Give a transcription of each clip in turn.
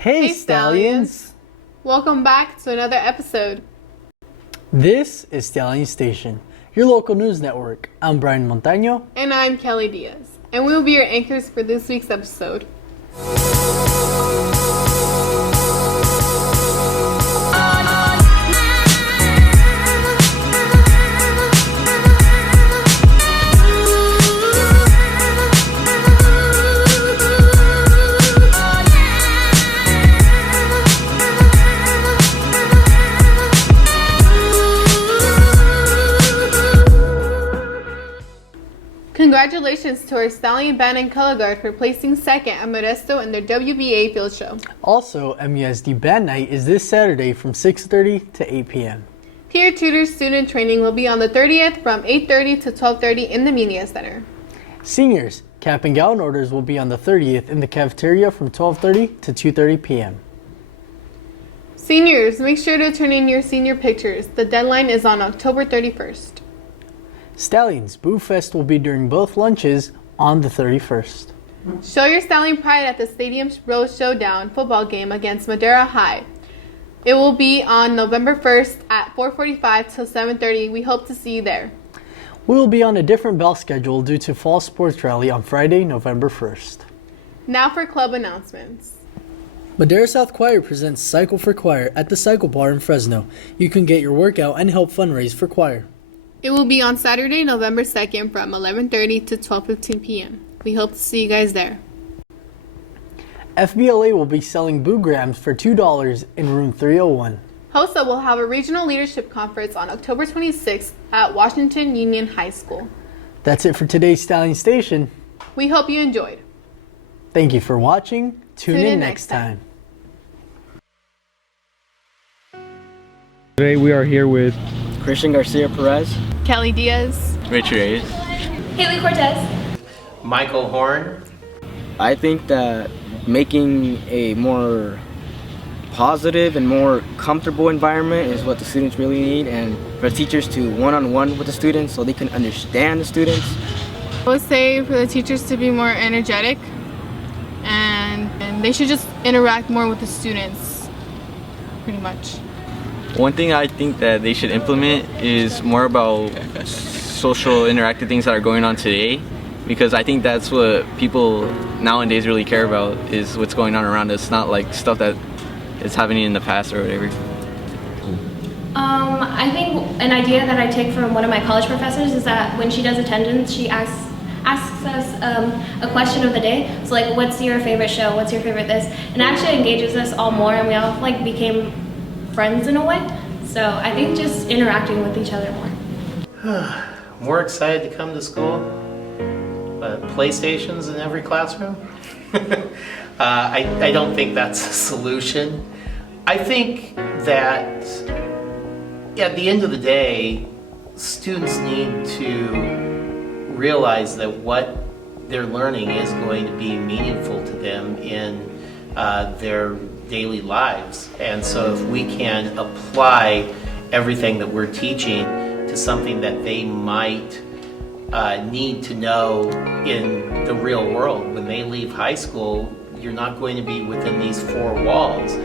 Hey Stallions! Welcome back to another episode. This is Stallion Station, your local news network. I'm Brian Montaño. And I'm Kelly Diaz. And we will be your anchors for this week's episode. Congratulations to our Stallion band and color guard for placing second at Modesto in their WBA field show. Also, MUSD Band Night is this Saturday from 6:30 to 8 p.m. Peer tutor student training will be on the 30th from 8:30 to 12:30 in the Media Center. Seniors, cap and gown orders will be on the 30th in the cafeteria from 12:30 to 2:30 p.m. Seniors, make sure to turn in your senior pictures. The deadline is on October 31st. Stallions, Boo Fest will be during both lunches on the 31st. Show your Stallion pride at the Stadium Rose Showdown football game against Madera High. It will be on November 1st at 4:45 till 7:30. We hope to see you there. We will be on a different bell schedule due to Fall Sports Rally on Friday, November 1st. Now for club announcements. Madera South Choir presents Cycle for Choir at the Cycle Bar in Fresno. You can get your workout and help fundraise for choir. It will be on Saturday, November 2nd from 11:30 to 12:15 p.m. We hope to see you guys there. FBLA will be selling Boo Grams for $2 in room 301. HOSA will have a regional leadership conference on October 26th at Washington Union High School. That's it for today's Stallion Station. We hope you enjoyed. Thank you for watching. Tune in next time. Today we are here with Christian Garcia Perez, Kelly Diaz, Richard Reyes, Haley Cortez, Michael Horn. I think that making a more positive and more comfortable environment is what the students really need, and for teachers to one-on-one with the students so they can understand the students. I would say for the teachers to be more energetic and they should just interact more with the students, pretty much. One thing I think that they should implement is more about social interactive things that are going on today, because I think that's what people nowadays really care about, is what's going on around us, not like stuff that is happening in the past or whatever. I think an idea that I take from one of my college professors is that when she does attendance, she asks us a question of the day. So like, what's your favorite show? What's your favorite this? And actually engages us all more, and we all like became friends in a way. So I think just interacting with each other more. More excited to come to school. PlayStations in every classroom. I don't think that's a solution. I think that at the end of the day, students need to realize that what they're learning is going to be meaningful to them in their daily lives. And so if we can apply everything that we're teaching to something that they might need to know in the real world. When they leave high school, you're not going to be within these four walls.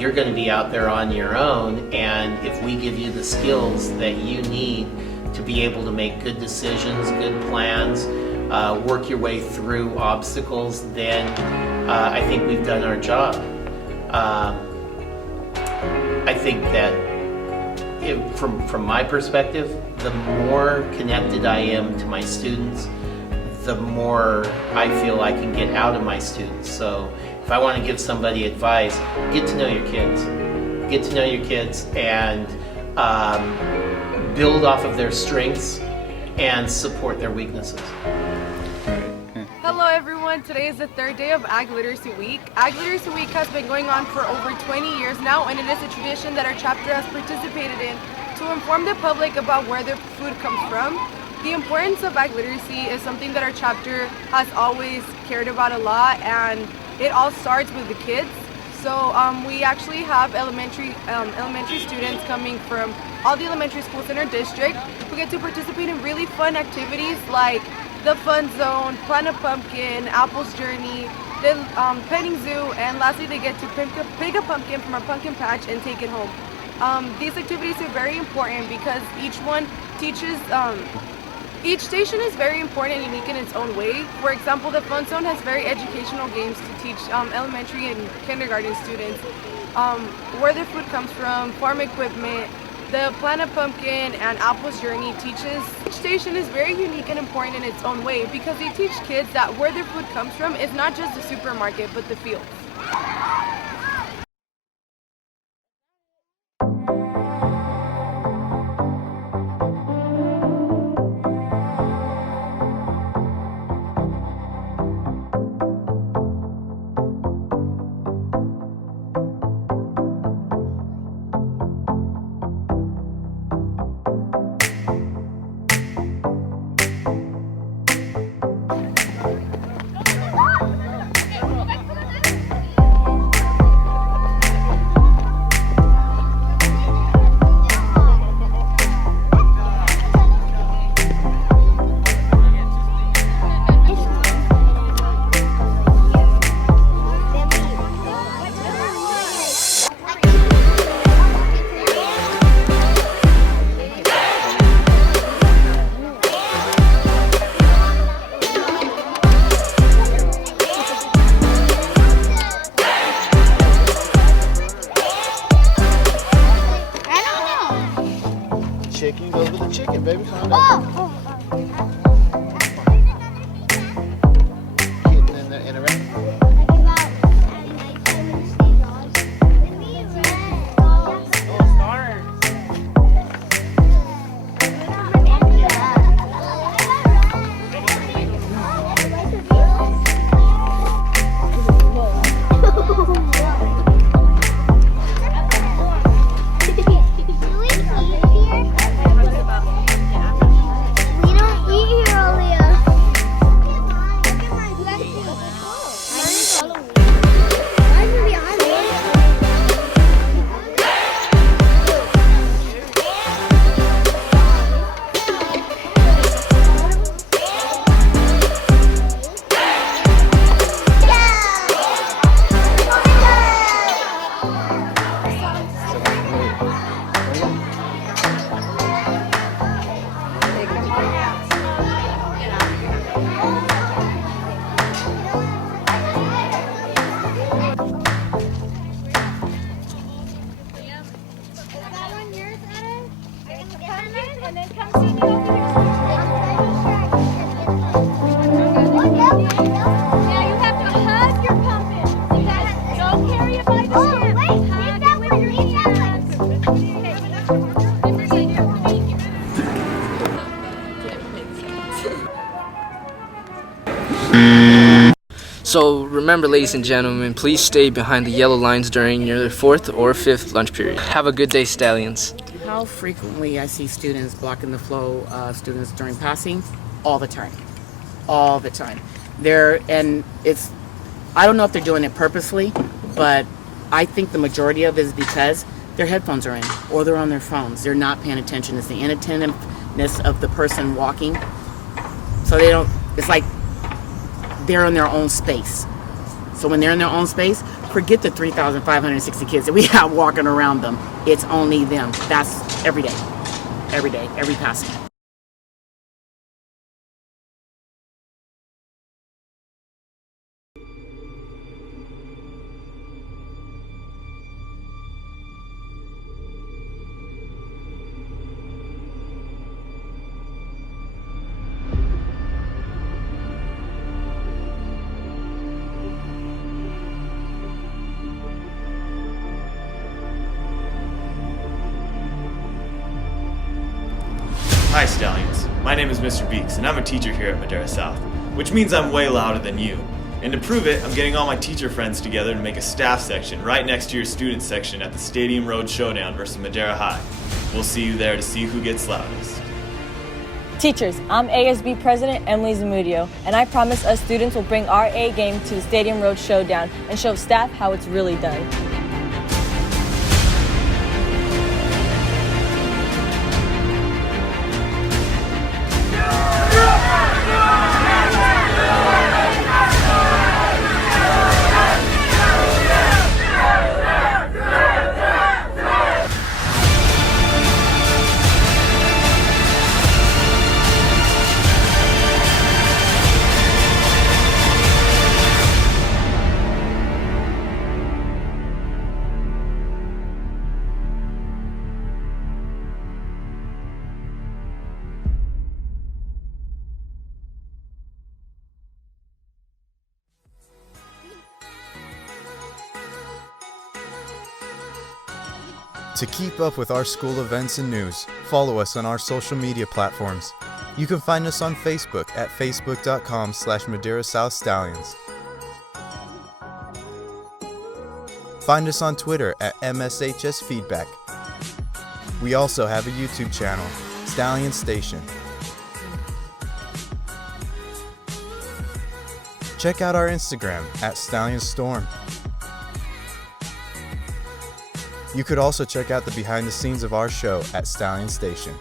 You're going to be out there on your own, and if we give you the skills that you need to be able to make good decisions, good plans, work your way through obstacles, then I think we've done our job. I think that from my perspective, the more connected I am to my students, the more I feel I can get out of my students. So if I want to give somebody advice, get to know your kids. Get to know your kids and build off of their strengths and support their weaknesses. Hello everyone, today is the third day of Ag Literacy Week. Ag Literacy Week has been going on for over 20 years now, and it is a tradition that our chapter has participated in to inform the public about where their food comes from. The importance of ag literacy is something that our chapter has always cared about a lot, and it all starts with the kids. So we actually have elementary students coming from all the elementary schools in our district who get to participate in really fun activities like the Fun Zone, Planet Pumpkin, Apple's Journey, the petting zoo, and lastly they get to pick a pumpkin from our pumpkin patch and take it home. These activities are very important because each one teaches, each station is very important and unique in its own way. For example, the Fun Zone has very educational games to teach elementary and kindergarten students where their food comes from, farm equipment. The Planet Pumpkin and Apple's Journey teaches. Each station is very unique and important in its own way because they teach kids that where their food comes from is not just the supermarket but the fields. Chicken goes with the chicken, baby. Find out. Hidden in the rain. So remember, ladies and gentlemen, please stay behind the yellow lines during your 4th or 5th lunch period. Have a good day, Stallions. How frequently I see students blocking the flow, students during passing? All the time. All the time. I don't know if they're doing it purposely, but I think the majority of it is because their headphones are in or they're on their phones. They're not paying attention. It's the inattentiveness of the person walking. So it's like they're in their own space. So when they're in their own space, forget the 3,560 kids that we have walking around them. It's only them. That's every day, every passing. Hi Stallions, my name is Mr. Beeks and I'm a teacher here at Madera South, which means I'm way louder than you. And to prove it, I'm getting all my teacher friends together to make a staff section right next to your student section at the Stadium Road Showdown versus Madera High. We'll see you there to see who gets loudest. Teachers, I'm ASB President Emily Zamudio, and I promise us students will bring our A game to the Stadium Road Showdown and show staff how it's really done. Yeah! To keep up with our school events and news, follow us on our social media platforms. You can find us on Facebook at facebook.com/Madera South Stallions. Find us on Twitter at MSHS Feedback. We also have a YouTube channel, Stallion Station. Check out our Instagram at Stallion Storm. You could also check out the behind the scenes of our show at Stallion Station.